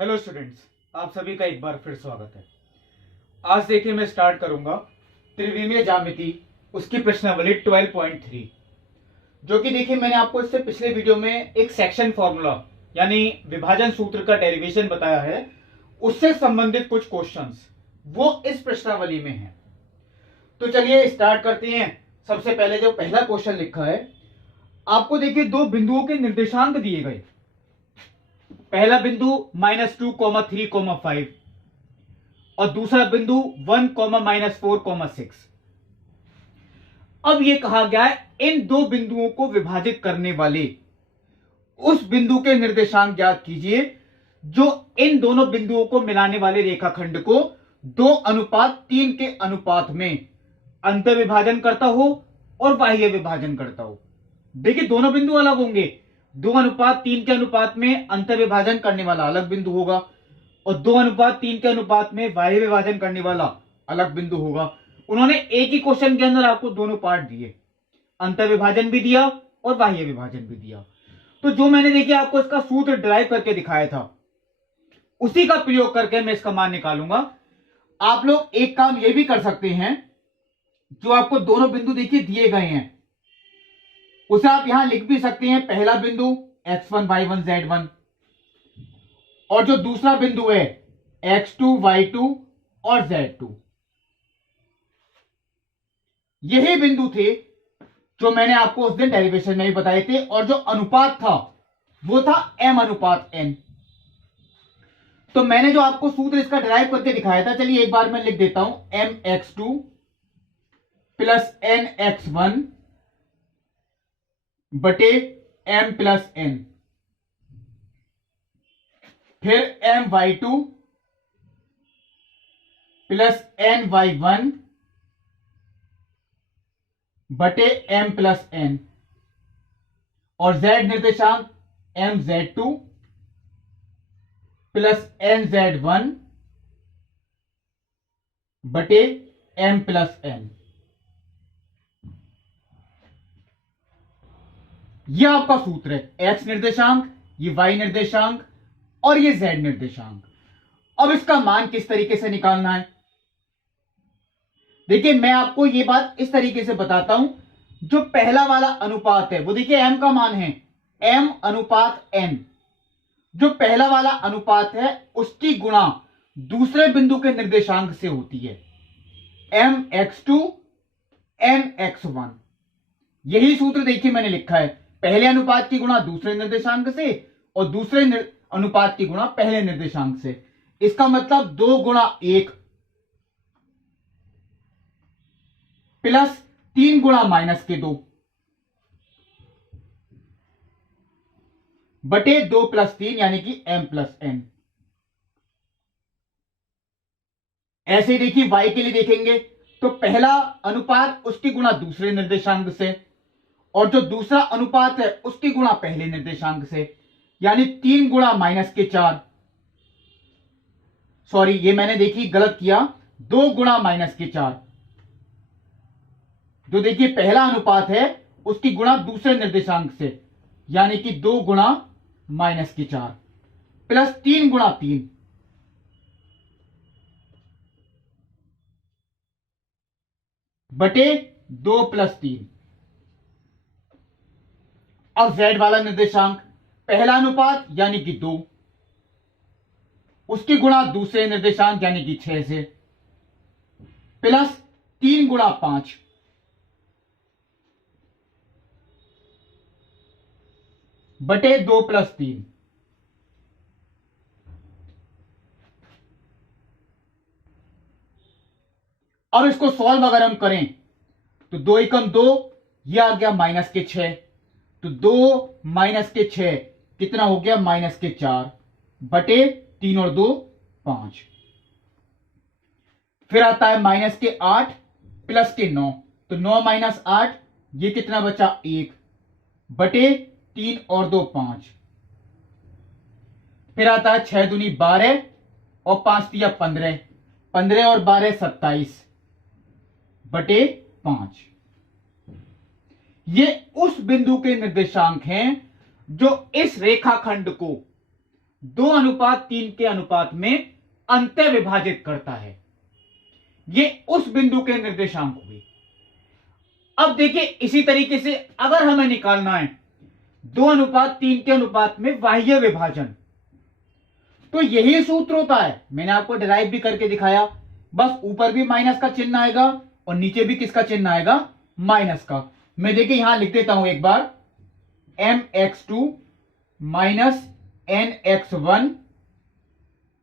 Hello students, आप सभी का एक बार फिर स्वागत है। आज देखिए मैं स्टार्ट करूंगा त्रिविमीय ज्यामिति, उसकी प्रश्नावली 12.3, जो कि देखिए मैंने आपको इससे पिछले वीडियो में एक सेक्शन फॉर्मूला यानी विभाजन सूत्र का डेरिवेशन बताया है। उससे संबंधित कुछ क्वेश्चंस वो इस प्रश्नावली में है। तो चलिए स्टार्ट करते हैं। सबसे पहले जो पहला क्वेश्चन लिखा है, आपको देखिए दो बिंदुओं के निर्देशांक दिए गए। पहला बिंदु -2, 3, 5 और दूसरा बिंदु 1, -4, 6। अब यह कहा गया है इन दो बिंदुओं को विभाजित करने वाले उस बिंदु के निर्देशांक ज्ञात कीजिए जो इन दोनों बिंदुओं को मिलाने वाले रेखाखंड को 2:3 के अनुपात में अंतर विभाजन करता हो और बाह्य विभाजन करता हो। देखिए दोनों बिंदु अलग होंगे, 2:3 के अनुपात में अंतर विभाजन करने वाला अलग बिंदु होगा और 2:3 के अनुपात में बाह्य विभाजन करने वाला अलग बिंदु होगा। उन्होंने एक ही क्वेश्चन के अंदर आपको दोनों पार्ट दिए, अंतर विभाजन भी दिया और बाह्य विभाजन भी दिया। तो जो मैंने देखिए आपको इसका सूत्र ड्राइव करके दिखाया था, उसी का प्रयोग करके मैं इसका मान निकालूंगा। आप लोग एक काम यह भी कर सकते हैं, जो आपको दोनों बिंदु देखिए दिए गए हैं उसे आप यहां लिख भी सकते हैं। पहला बिंदु x1 y1 z1 और जो दूसरा बिंदु है x2 y2 और z2। यही बिंदु थे जो मैंने आपको उस दिन डेरिवेशन में भी बताए थे, और जो अनुपात था वो था m/n। तो मैंने जो आपको सूत्र इसका डिराइव करके दिखाया था, चलिए एक बार मैं लिख देता हूं। mx2 प्लस nx1 बटे m प्लस n, फिर my2 प्लस ny1 बटे m प्लस n, और z निर्देशांक mz2 प्लस nz1 बटे m प्लस n। यह आपका सूत्र है, x निर्देशांक, ये y निर्देशांक और ये z निर्देशांक। अब इसका मान किस तरीके से निकालना है, देखिए मैं आपको ये बात इस तरीके से बताता हूं। जो पहला वाला अनुपात है वो देखिए m का मान है m/n। जो पहला वाला अनुपात है उसकी गुणा दूसरे बिंदु के निर्देशांक से होती है, mx2 nx1। यही सूत्र देखिए मैंने लिखा है, पहले अनुपात की गुणा दूसरे निर्देशांक से और दूसरे अनुपात की गुणा पहले निर्देशांक से। इसका मतलब 2 गुणा 1 प्लस 3 गुणा -2 बटे 2 प्लस 3 यानी कि m प्लस n। ऐसे देखिए y के लिए देखेंगे तो पहला अनुपात उसकी गुणा दूसरे निर्देशांक से और जो दूसरा अनुपात है उसकी गुणा पहले निर्देशांक से, यानी 3 गुणा -4। सॉरी ये मैंने देखिए गलत किया, 2 गुणा -4। जो देखिए पहला अनुपात है उसकी गुणा दूसरे निर्देशांक से, यानी कि 2 गुणा -4 प्लस 3 गुणा 3 बटे 2 प्लस 3। अब z वाला निर्देशांक, पहला अनुपात यानी कि 2, उसकी गुणा दूसरे निर्देशांक यानी कि 6 से, प्लस 3 गुणा 5 बटे 2 प्लस 3। अब इसको सॉल्व अगर हम करें तो 2 एकम 2, यह आ गया -6, तो 2 -6 कितना हो गया -4 बटे 3 और 2 5। फिर आता है -8 प्लस 9, तो 9 - 8 ये कितना बचा 1 बटे 3 और 2 5। फिर आता है 6 दूनी 12 और 5 तिया 15, 15 और 12 27 बटे 5। ये उस बिंदु के निर्देशांक हैं जो इस रेखाखंड को 2:3 के अनुपात में अंत विभाजित करता है। ये उस बिंदु के निर्देशांक हुए। अब देखिए इसी तरीके से अगर हमें निकालना है 2:3 के अनुपात में बाह्य विभाजन, तो यही सूत्र होता है। मैंने आपको डिराइव भी करके दिखाया, बस ऊपर भी माइनस का चिन्ह आएगा और नीचे भी किसका चिन्ह आएगा, माइनस का। मैं देखिए यहां लिख देता हूं एक बार, mx2 माइनस nx1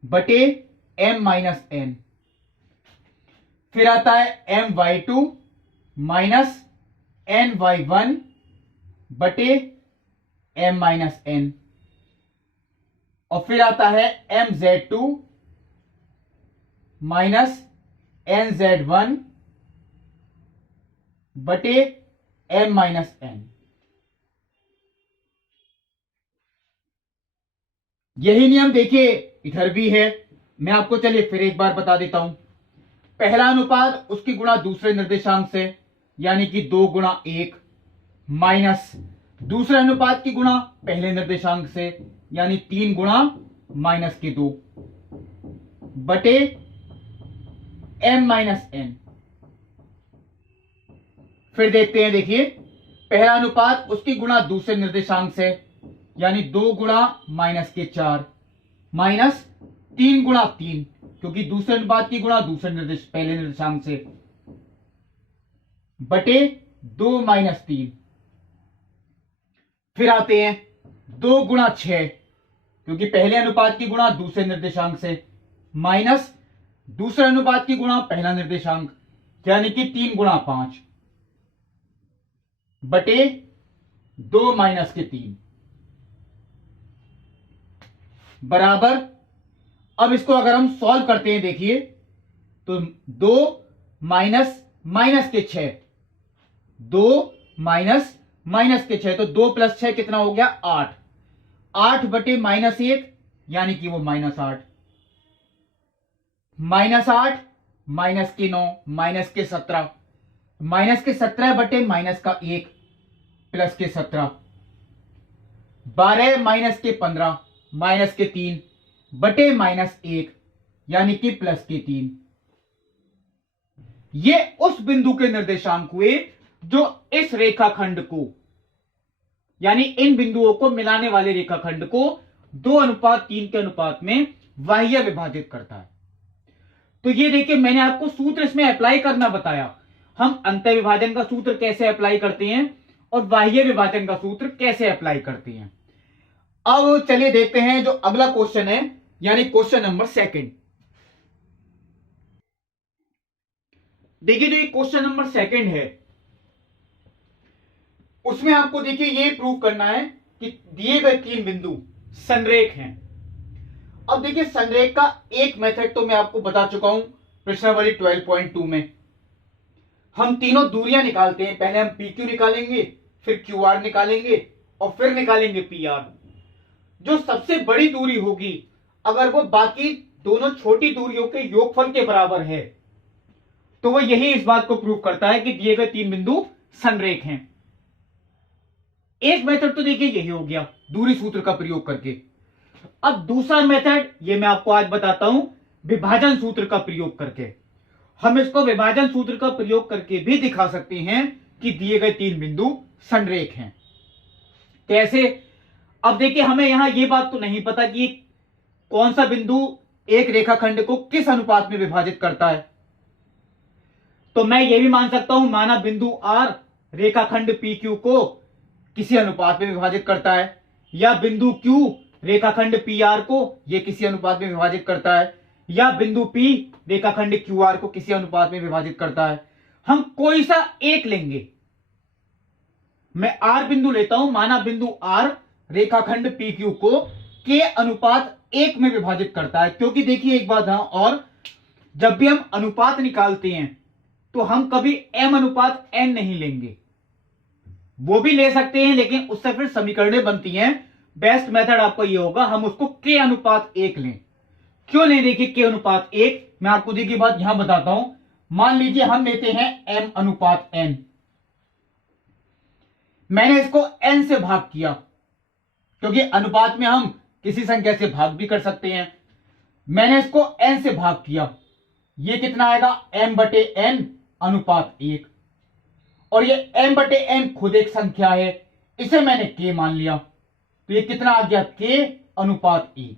बटे m माइनस n। फिर आता है my2 माइनस ny1 बटे m माइनस n। और फिर आता है mz2 माइनस nz1 बटे m माइनस n। यही नियम देखिए इधर भी है। मैं आपको चलिए फिर एक बार बता देता हूं। पहला अनुपात उसकी गुणा दूसरे निर्देशांक से, यानी कि 2 गुणा 1, माइनस दूसरे अनुपात की गुणा पहले निर्देशांक से, यानी 3 गुणा माइनस के 2 बटे m माइनस n। फिर देखते हैं, देखिए पहला अनुपात उसकी गुणा दूसरे निर्देशांक से, यानी 2 गुणा माइनस के 4 माइनस 3 गुणा 3, क्योंकि दूसरे अनुपात की गुणा दूसरे पहले निर्देशांक से, बटे 2 माइनस 3। फिर आते हैं 2 गुणा 6, क्योंकि पहले अनुपात की गुणा दूसरे निर्देशांक से, माइनस दूसरे अनुपात की गुणा पहला निर्देशांक, यानी कि 3 गुणा 5 बटे 2 माइनस के 3 बराबर। अब इसको अगर हम सॉल्व करते हैं, देखिए तो 2 माइनस माइनस के 6, 2 माइनस माइनस के 6, तो 2 प्लस 6 कितना हो गया, 8। 8 बटे माइनस 1, यानी कि वो माइनस 8, माइनस 8 माइनस के 9 माइनस के 17, माइनस के 17 बटे माइनस का 1 प्लस के 17, 12 माइनस के 15 माइनस के 3 बटे माइनस 1, यानी कि प्लस के 3। ये उस बिंदु के निर्देशांक हुए जो इस रेखाखंड को, यानी इन बिंदुओं को मिलाने वाले रेखाखंड को 2:3 के अनुपात में बाह्य विभाजित करता है। तो ये देखिए मैंने आपको सूत्र इसमें अप्लाई करना बताया। हम अंत विभाजन का सूत्र कैसे अप्लाई करते हैं और बाह्य विभाजन का सूत्र कैसे अप्लाई करते हैं। अब चलिए देखते हैं जो अगला क्वेश्चन है, यानी क्वेश्चन नंबर 2। देखिए जो ये क्वेश्चन नंबर 2 है, उसमें आपको देखिए ये प्रूव करना है कि दिए गए 3 बिंदु संरेख हैं। अब देखिए संरेख का एक मेथड तो मैं आपको बता चुका हूं प्रश्नावली 12.2 में। हम तीनों दूरियां निकालते हैं। पहले हम PQ निकालेंगे, फिर QR निकालेंगे और फिर निकालेंगे PR। जो सबसे बड़ी दूरी होगी, अगर वो बाकी दोनों छोटी दूरियों के योगफल के बराबर है, तो वो यही इस बात को प्रूव करता है कि दिए गए 3 बिंदु संरेख हैं। एक मेथड तो देखिए यही हो गया दूरी सूत्र का प्रयोग करके। अब दूसरा मेथड ये मैं आपको आज बताता हूं विभाजन सूत्र का प्रयोग करके। हम इसको विभाजन सूत्र का प्रयोग करके भी दिखा सकते हैं कि दिए गए 3 बिंदु संरेख हैं। कैसे? अब देखिए हमें यहां ये बात तो नहीं पता कि कौन सा बिंदु एक रेखाखंड को किस अनुपात में विभाजित करता है। तो मैं ये भी मान सकता हूं, माना बिंदु R रेखाखंड PQ को किसी अनुपात में विभाजित करता है, या बिंदु Q रेखाखंड PR को ये किसी अनुपात में विभाजित करता है, या बिंदु P रेखाखंड QR को किसी अनुपात में विभाजित करता है। हम कोई सा एक लेंगे। मैं R बिंदु लेता हूं, माना बिंदु R रेखाखंड PQ को के अनुपात 1 में विभाजित करता है। क्योंकि देखिए एक बात है, और जब भी हम अनुपात निकालते हैं तो हम कभी M अनुपात N नहीं लेंगे। वो भी ले सकते हैं, लेकिन उससे फिर समीकरणें बनती हैं। बेस्ट मेथड आपका ये होगा, हम उसको K अनुपात 1 लें। क्यों नहीं? देखिए K अनुपात 1, मैं आपको देखिए बात यहां बताता हूं। मान लीजिए हम लेते हैं M अनुपात N। मैंने इसको N से भाग किया, क्योंकि अनुपात में हम किसी संख्या से भाग भी कर सकते हैं। मैंने इसको n से भाग किया, ये कितना आएगा m/n अनुपात 1, और ये m/n खुद एक संख्या है, इसे मैंने k मान लिया, तो ये कितना आ गया k अनुपात 1।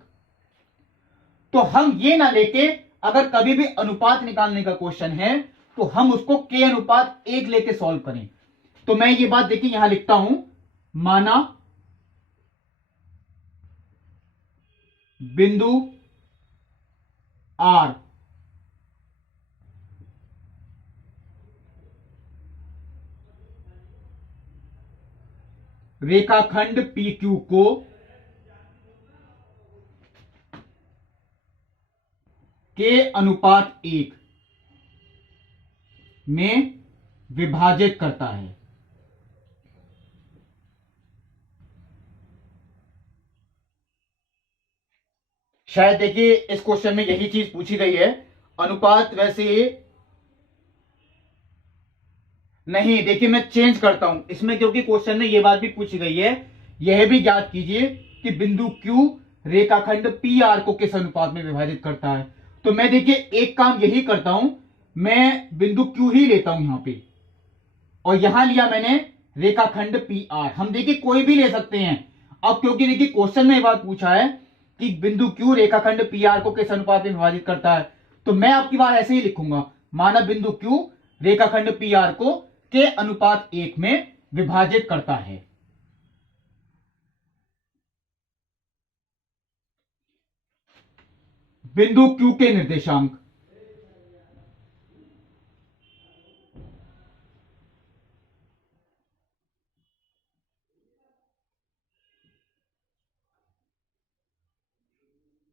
तो हम ये ना लेके, अगर कभी भी अनुपात निकालने का क्वेश्चन है तो हम उसको k अनुपात 1 लेके सॉल्व करें। तो मैं ये बात देखिए यहां लिखता हूं, माना बिंदु R रेखाखंड PQ को k अनुपात 1 में विभाजित करता है। शायद देखिए इस क्वेश्चन में यही चीज पूछी गई है। अनुपात वैसे नहीं, देखिए मैं चेंज करता हूं इसमें, क्योंकि क्वेश्चन में यह बात भी पूछी गई है। यह भी याद कीजिए कि बिंदु Q रेखाखंड PR को किस अनुपात में विभाजित करता है। तो मैं देखिए एक काम यही करता हूं, मैं बिंदु Q ही लेता हूं यहां पे, और यहां लिया मैंने रेखाखंड PR। हम देखिए कोई भी ले सकते हैं। अब क्योंकि देखिए क्वेश्चन में यह बात पूछा है कि बिंदु Q रेखाखंड PR को किस अनुपात में विभाजित करता है, तो मैं आपकी बात ऐसे ही लिखूंगा, माना बिंदु Q रेखाखंड PR को के अनुपात 1 में विभाजित करता है। बिंदु Q के निर्देशांक,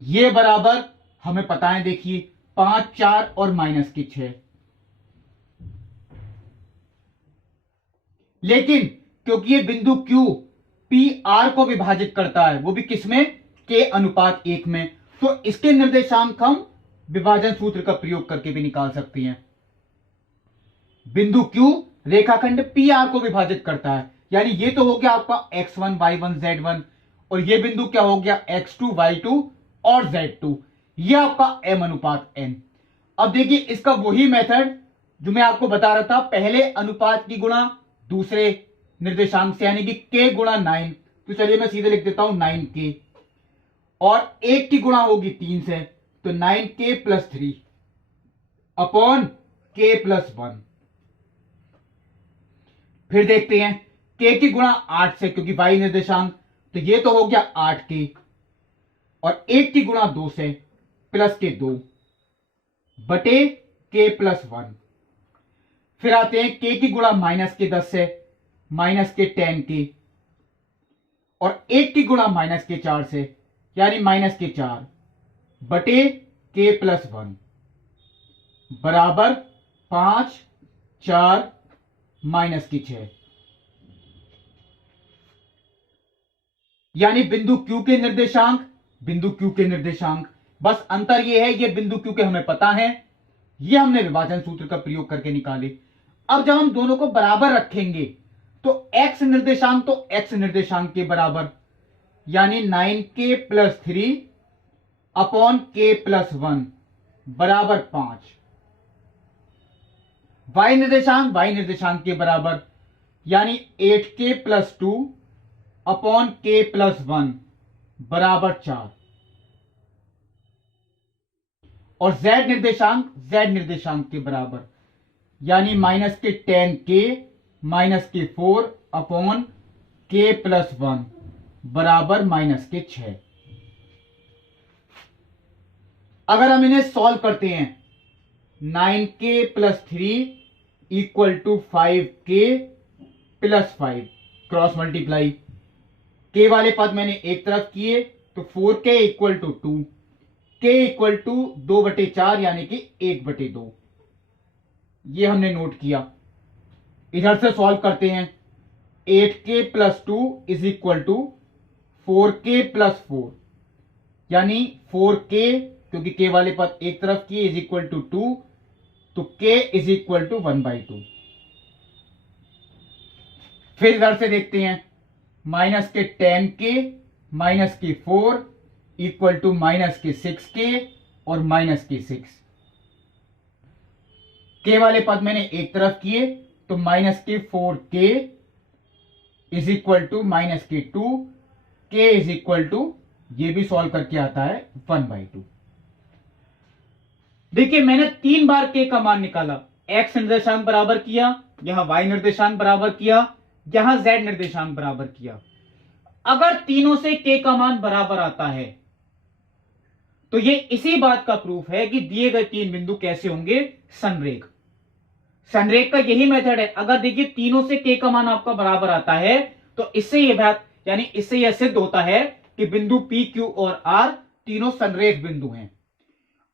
ये बराबर हमें पता है, देखिए 5, 4 और -6। लेकिन क्योंकि ये बिंदु Q PR को विभाजित करता है, वो भी किसमें, के अनुपात 1 में, तो इसके निर्देशांक हम विभाजन सूत्र का प्रयोग करके भी निकाल सकते हैं। बिंदु Q रेखाखंड PR को विभाजित करता है, यानी ये तो हो गया आपका x1, y1, z1, और ये बिंदु क्या हो गया x2, y2 और z2, ये आपका m अनुपात n। अब देखिए इसका वही मेथड जो मैं आपको बता रहा था, पहले अनुपात की गुणा दूसरे निर्देशांक से, यानी कि k गुणा 9। तो चलिए मैं सीधे लिख देता हूं 9k, और 1 की गुणा होगी 3 से, तो 9k + 3 अपॉन k + 1। फिर देखते हैं k की गुणा 8 से, क्योंकि y निर्देशांक, तो ये तो हो गया 8k, और 1 की गुणा 2 से प्लस के 2 बटे k + 1। फिर आते हैं k की गुणा -10 से, -10k, और 1 की गुणा -4 से, यानी -4 बटे k + 1 बराबर 5, 4, -6। यानी बिंदु Q के निर्देशांक, बिंदु Q के निर्देशांक, बस अंतर यह है, ये बिंदु Q के हमें पता है, ये हमने विभाजन सूत्र का प्रयोग करके निकाले। अब जब हम दोनों को बराबर रखेंगे तो x निर्देशांक तो x निर्देशांक के बराबर, यानी 9k + 3 अपॉन k + 1 बराबर 5। y निर्देशांक के बराबर, यानी 8k + 2 अपॉन k + 1 बराबर 4। और z निर्देशांक के बराबर, यानी -10k -4 अपॉन k + 1 बराबर -6। अगर हम इन्हें सॉल्व करते हैं, 9k + 3 = 5k + 5, cross multiply, k वाले पद मैंने एक तरफ किए, तो 4k = 2, k = 2/4, यानी कि 1/2, ये हमने नोट किया। इधर से सॉल्व करते हैं, 8k + 2 = 4k + 4, यानी 4k, क्योंकि k वाले पद एक तरफ किए, = 2, तो k = 1/2। फिर इधर से देखते हैं, -10k -4 इक्वल टू माइनस के 6k और माइनस के 6। के वाले पद मैंने एक तरफ किए तो माइनस के 4k is equal to minus के 2, k इज इक्वल टू, ये भी सॉल्व करके आता है 1/2। देखिए मैंने 3 बार k का मान निकाला, x निर्देशांक बराबर किया, यहां y निर्देशांक बराबर किया, यहां z निर्देशांक बराबर किया। अगर तीनों से k का मान बराबर आता है तो ये इसी बात का प्रूफ है कि दिए गए 3 बिंदु कैसे होंगे, संरेख। संरेख का यही मेथड है। अगर देखिए तीनों से k का मान आपका बराबर आता है तो इससे यह बात, यानी इससे यह सिद्ध होता है कि बिंदु p, q और r तीनों संरेख बिंदु हैं।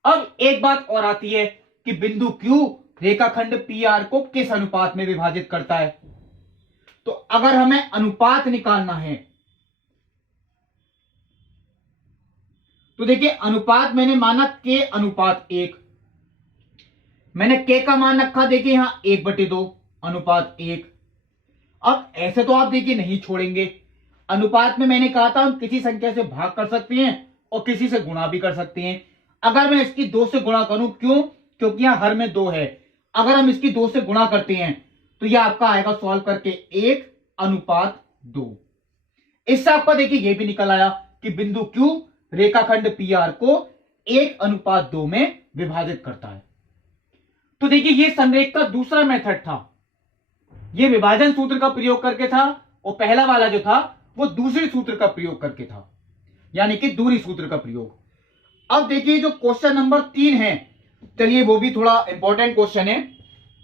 अब एक बात और आती है कि बिंदु q रेखाखंड PR को किस अनुपात में विभाजित करता है। तो अगर हमें अनुपात निकालना है तो देखिए अनुपात मैंने माना k अनुपात 1। मैंने k का मान रखा देखिए यहां 1/2 अनुपात 1। अब ऐसे तो आप देखिए नहीं छोड़ेंगे। अनुपात में मैंने कहा था हम किसी संख्या से भाग कर सकते हैं और किसी से गुणा भी कर सकते हैं। अगर मैं इसकी 2 से गुणा करूं, क्यों? क्योंकि यहां हर में 2 है। अगर हम इसकी 2 से गुणा करते हैं तो यह आपका आएगा सॉल्व करके 1/2। इससे आपका देखिए यह भी निकल आया कि बिंदु Q रेखाखंड PR को 1/2 में विभाजित करता है। तो देखिए यह संरेख का दूसरा मेथड था, यह विभाजन सूत्र का प्रयोग करके था, और पहला वाला जो था वो दूसरे सूत्र का प्रयोग करके था, यानी कि दूरी सूत्र का प्रयोग। अब देखिए जो क्वेश्चन नंबर 3 है, चलिए वो भी थोड़ा इंपॉर्टेंट क्वेश्चन है,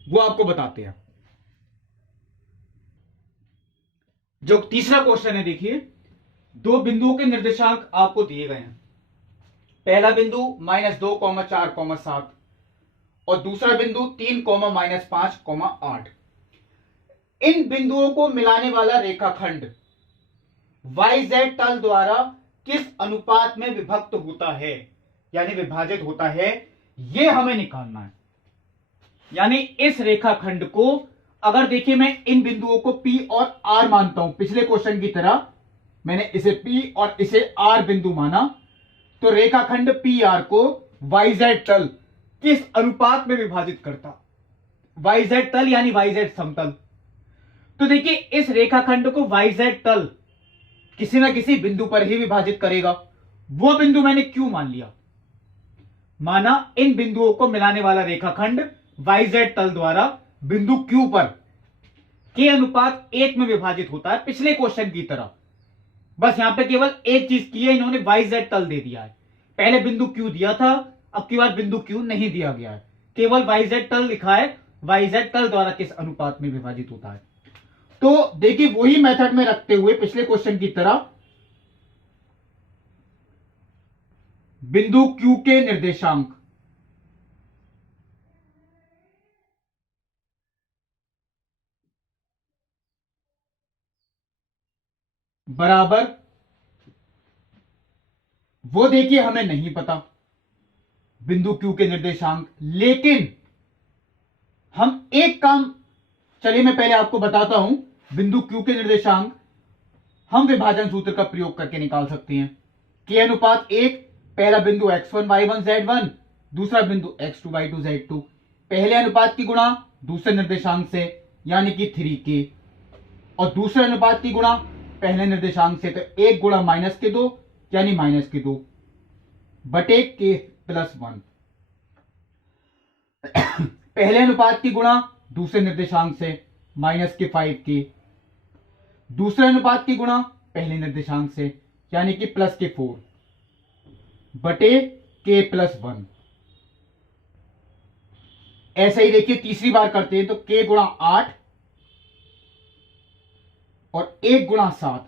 वो आपको बताते हैं। जो तीसरा क्वेश्चन है, देखिए 2 बिंदुओं के निर्देशांक आपको दिए गए हैं। पहला बिंदु -2, 4, 7 और दूसरा बिंदु 3, -5, 8। इन बिंदुओं को मिलाने वाला रेखाखंड YZ तल द्वारा किस अनुपात में विभक्त होता है, यानी विभाजित होता है, यह हमें निकालना है। यानी इस रेखाखंड को अगर देखिए मैं इन बिंदुओं को P और R मानता हूं, पिछले क्वेश्चन की तरह मैंने इसे P और इसे R बिंदु माना, तो रेखाखंड PR को YZ तल किस अनुपात में विभाजित करता? YZ तल यानी YZ समतल। तो देखिए इस रेखाखंड को YZ तल किसी ना किसी बिंदु पर ही विभाजित करेगा। वो बिंदु मैंने Q मान लिया, माना इन बिंदुओं को मिलाने वाला रेखाखंड YZ तल द्वारा बिंदु Q पर K अनुपात 1 में विभाजित होता है, पिछले क्वेश्चन की तरह। बस यहां पे केवल एक चीज की है, इन्होंने YZ तल दे दिया है। पहले बिंदु Q दिया था, अब की बार बिंदु Q नहीं दिया गया है, केवल YZ तल लिखा है, YZ तल द्वारा किस अनुपात में विभाजित होता है। तो देखिए वही मेथड में रखते हुए पिछले क्वेश्चन की तरह बिंदु Q के निर्देशांक बराबर, वो देखिए हमें नहीं पता बिंदु Q के निर्देशांक, लेकिन हम एक काम, चलिए मैं पहले आपको बताता हूं, बिंदु Q के निर्देशांक हम विभाजन सूत्र का प्रयोग करके निकाल सकते हैं। K अनुपात 1, पहला बिंदु x1 y1 z1, दूसरा बिंदु x2 y2 z2, पहले अनुपात की गुणा दूसरे निर्देशांक से यानी कि 3k, और दूसरे अनुपात की गुणा पहले निर्देशांक से, तो 1 गुणा -2 यानी -2 बटे k + 1। पहले अनुपात की गुणा दूसरे निर्देशांक से -5k, दूसरे अनुपात की गुणा पहले निर्देशांक से यानी कि +4 बटे k + 1। ऐसे ही देखिए तीसरी बार करते हैं, तो k गुणा 8 और 1 गुणा 7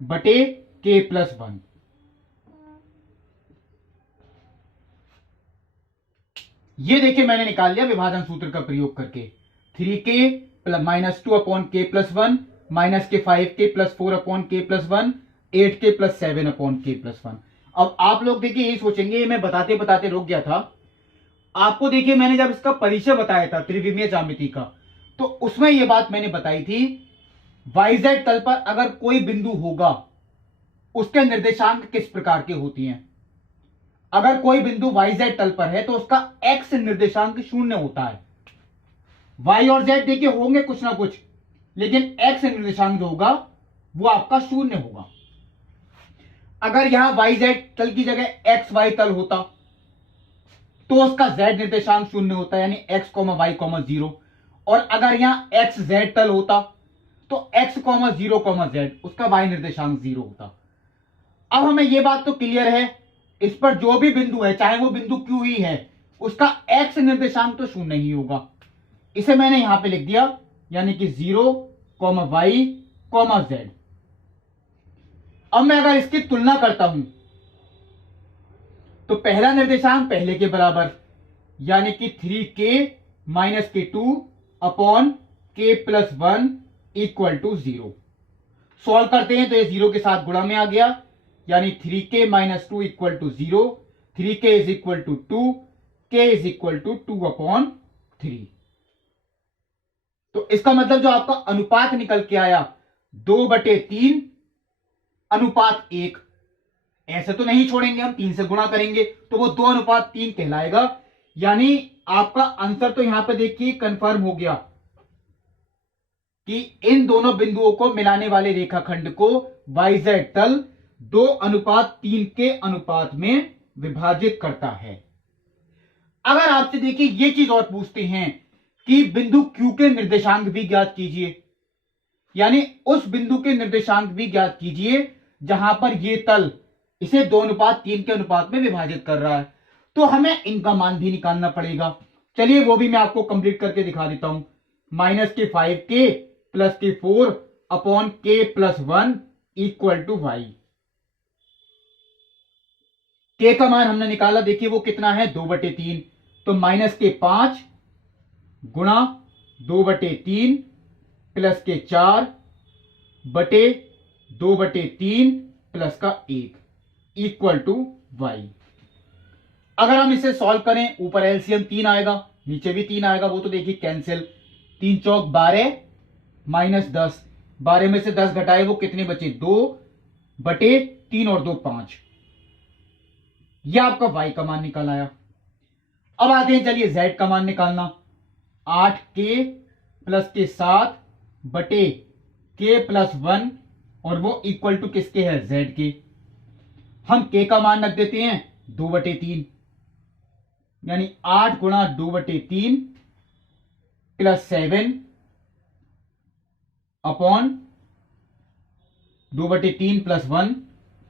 बटे k + 1। ये देखिए मैंने निकाल लिया विभाजन सूत्र का प्रयोग करके, 3k -2/k + 1 -k 5k + 4/k + 1 8k + 7/k + 1। अब आप लोग देखिए यही सोचेंगे, मैं बताते बताते रुक गया था। आपको देखिए मैंने जब इसका परिचय बताया था त्रिविमीय ज्यामिति का, तो उसमें यह बात मैंने बताई थी, YZ तल पर अगर कोई बिंदु होगा उसके निर्देशांक किस प्रकार के होती हैं। अगर कोई बिंदु yz तल पर है तो उसका x निर्देशांक शून्य होता है। y और z देखिए होंगे कुछ ना कुछ, लेकिन x निर्देशांक जो होगा वो आपका शून्य होगा। अगर यहां yz तल की जगह xy तल होता तो उसका z निर्देशांक शून्य होता, यानी x, y, 0। और अगर यहां xz तल होता तो x, 0, z, उसका y निर्देशांक 0 होता। अब हमें यह बात तो क्लियर है, इस पर जो भी बिंदु है, चाहे वो बिंदु क्यू ही है, उसका x निर्देशांक तो शून्य ही होगा। इसे मैंने यहां पे लिख दिया, यानी कि 0, y, z। अब मैं अगर इसकी तुलना करता हूं तो पहला निर्देशांक पहले के बराबर, यानी कि 3k - k2 upon k+1 equal to 0। Solve करते हैं तो ये 0 के साथ गुणा में आ गया, यानी 3k - 2 equal to 0, 3k is equal to 2, k is equal to 2 upon 3। तो इसका मतलब जो आपका अनुपात निकल के आया 2/3 अनुपात 1। ऐसे तो नहीं छोड़ेंगे हम, 3 से गुणा करेंगे तो वो 2:3 कहलाएगा। यानी आपका आंसर तो यहां पे देखिए कंफर्म हो गया कि इन दोनों बिंदुओं को मिलाने वाले रेखाखंड को yz तल 2:3 के अनुपात में विभाजित करता है। अगर आपसे देखिए ये चीज और पूछते हैं कि बिंदु Q के निर्देशांक भी ज्ञात कीजिए, यानी उस बिंदु के निर्देशांक भी ज्ञात कीजिए जहां पर ये तल इसे 2:3 के अनुपात में विभाजित कर रहा है, तो हमें इनका मान भी निकालना पड़ेगा। चलिए वो भी मैं आपको कंप्लीट करके दिखा देता हूं। -5k + k4 upon k+1 equal to y। k का मान हमने निकाला, देखिए वो कितना है 2/3, तो -k5 गुणा 2/3 प्लस k4 बटे 2/3 प्लस का 1 इक्वल टू y। अगर हम इसे सॉल्व करें, ऊपर एलसीएम 3 आएगा, नीचे भी 3 आएगा, वो तो देखिए कैंसिल। 3 चौक 12 -10, 12 में से 10 घटाए वो कितने बचे 2/3 और 2 5। यह आपका y का मान निकल आया। अब आते हैं, चलिए z का मान निकालना। 8k + k7 बटे k+1 और वो इक्वल टू किसके है z के। हम k का मान रख देते हैं 2/3, यानी 8 गुणा 2/3 plus 7 upon 2/3 plus 1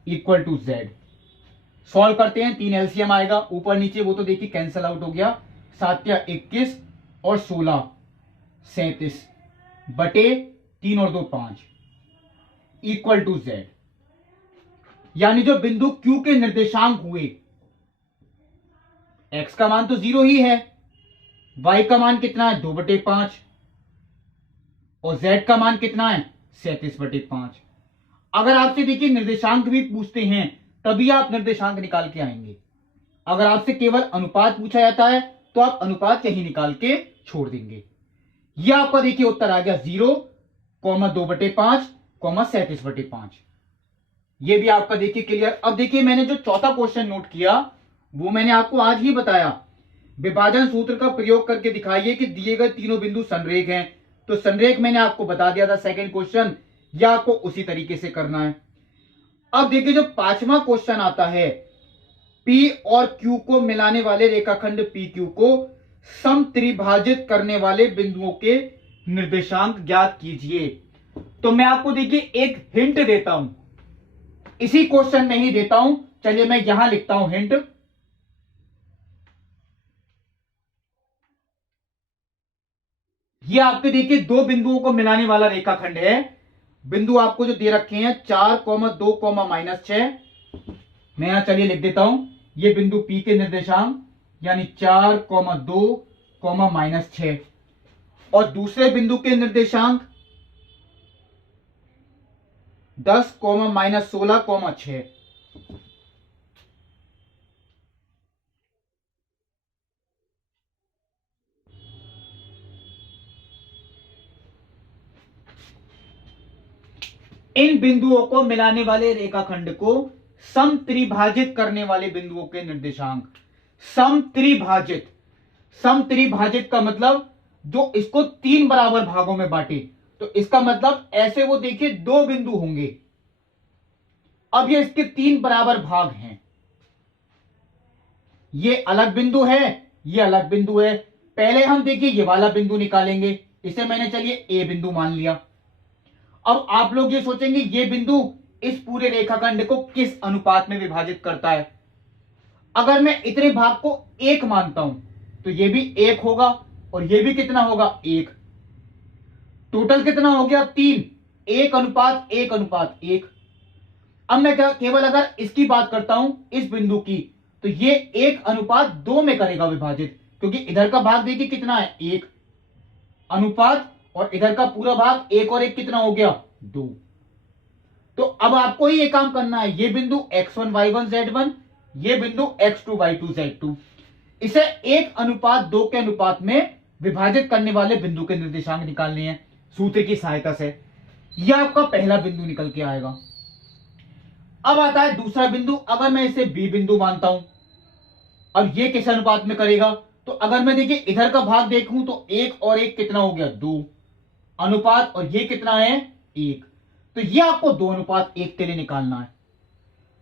equal to z। Solve करते हैं, 3 एलसीएम आएगा, ऊपर नीचे वो तो देखिए कैंसिल आउट हो गया। 7 या 21 और 16 37 बटे 3 और 2 5 इक्वल टू z। यानी जो बिंदु Q के निर्देशांक हुए, x का मान तो 0 ही है, y का मान कितना है 2/5 और z का मान कितना है 37/5। अगर आपसे देखिए निर्देशांक भी पूछते हैं तभी आप निर्देशांक निकाल के आएंगे। अगर आपसे केवल अनुपात पूछा जाता है तो आप अनुपात यही निकाल के छोड़ देंगे। यह आपका देखिए उत्तर आ गया 0, 2/5, 37/5। ये भी आपका देखिए क्लियर। अब देखिए मैंने जो चौथा क्वेश्चन नोट किया वो मैंने आपको आज ही बताया। विभाजन सूत्र का प्रयोग करके दिखाइए कि दिए गए तीनों बिंदु संरेख हैं। तो संरेख मैंने आपको बता दिया था सेकंड क्वेश्चन, या आपको उसी तरीके से करना है। अब देखिए जो पांचवा क्वेश्चन आता है, P और Q को मिलाने वाले रेखाखंड PQ को समत्रिभाजित करने वाले बिंदुओं के निर्देशांक ज्ञात कीजिए। तो मैं आपको देखिए एक हिंट देता हूं, इसी क्वेश्चन में ही देता हूं। चलिए मैं यहां लिखता हूं हिंट। ये आपके देखिए दो बिंदुओं को मिलाने वाला रेखाखंड है। बिंदु आपको जो दे रखे हैं 4, 2, -6। मैं यहां चलिए लिख देता हूं, ये बिंदु P के निर्देशांक यानी 4, 2, -6 और दूसरे बिंदु के निर्देशांक 10, -16, 6। इन बिंदुओं को मिलाने वाले रेखाखंड को समत्रिभाजित करने वाले बिंदुओं के निर्देशांक। समत्रिभाजित, समत्रिभाजित का मतलब जो इसको 3 बराबर भागों में बांटे, तो इसका मतलब ऐसे वो देखिए 2 बिंदु होंगे। अब ये इसके 3 बराबर भाग हैं, ये अलग बिंदु है, ये अलग बिंदु है। पहले हम देखिए ये वाला बिंदु निकालेंगे, इसे मैंने चलिए ए बिंदु मान लिया। अब आप लोग ये सोचेंगे ये बिंदु इस पूरे रेखाखंड को किस अनुपात में विभाजित करता है। अगर मैं इतने भाग को 1 मानता हूं तो ये भी 1 होगा और ये भी कितना होगा 1। टोटल कितना हो गया 3, 1:1:1। अब मैं केवल अगर इसकी बात करता हूं इस बिंदु की, तो ये 1:2 में करेगा विभाजित, क्योंकि इधर का भाग देखिए कितना है 1 अनुपात, और इधर का पूरा भाग 1 और 1 कितना हो गया 2। तो अब आपको ही ये काम करना है, ये बिंदु x1 y1 z1, ये बिंदु x2 y2 z2, इसे 1:2 के अनुपात में विभाजित करने वाले बिंदु के निर्देशांक निकालने हैं सूत्र की सहायता से। यह आपका पहला बिंदु निकल के आएगा। अब आता है दूसरा बिंदु। अगर मैं इसे b बिंदु मानता हूं, अब ये किस अनुपात में करेगा, तो अगर मैं देखिए इधर का भाग देखूं तो 1 और 1 कितना हो गया 2 अनुपात, और ये कितना है 1। तो ये आपको 2:1 के लिए निकालना है।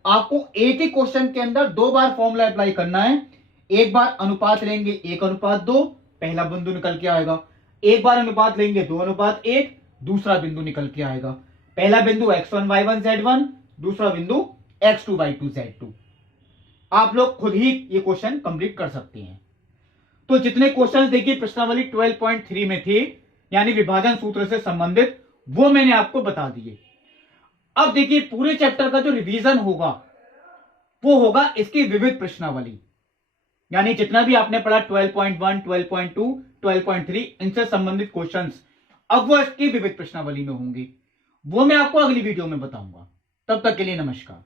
आपको एक ही क्वेश्चन के अंदर 2 बार फॉर्मूला अप्लाई करना है। एक बार अनुपात लेंगे 1:2, पहला बिंदु निकल के आएगा। एक बार अनुपात लेंगे 2:1, दूसरा बिंदु निकल के आएगा। पहला बिंदु x1 y1 z1, दूसरा बिंदु x2 y2 z2। आप लोग खुद ही ये क्वेश्चन कंप्लीट कर सकते हैं। तो जितने क्वेश्चंस देखिए प्रश्नावली 12.3 में थे, यानी विभाजन सूत्र से संबंधित, वो मैंने आपको बता दिए। अब देखिए पूरे चैप्टर का जो रिवीजन होगा वो होगा इसकी विविध प्रश्नावली, यानी जितना भी आपने पढ़ा 12.1, 12.2, 12.3, इनसे संबंधित क्वेश्चंस अब वो इसकी विविध प्रश्नावली में होंगे। वो मैं आपको अगली वीडियो में बताऊंगा। तब तक के लिए नमस्कार।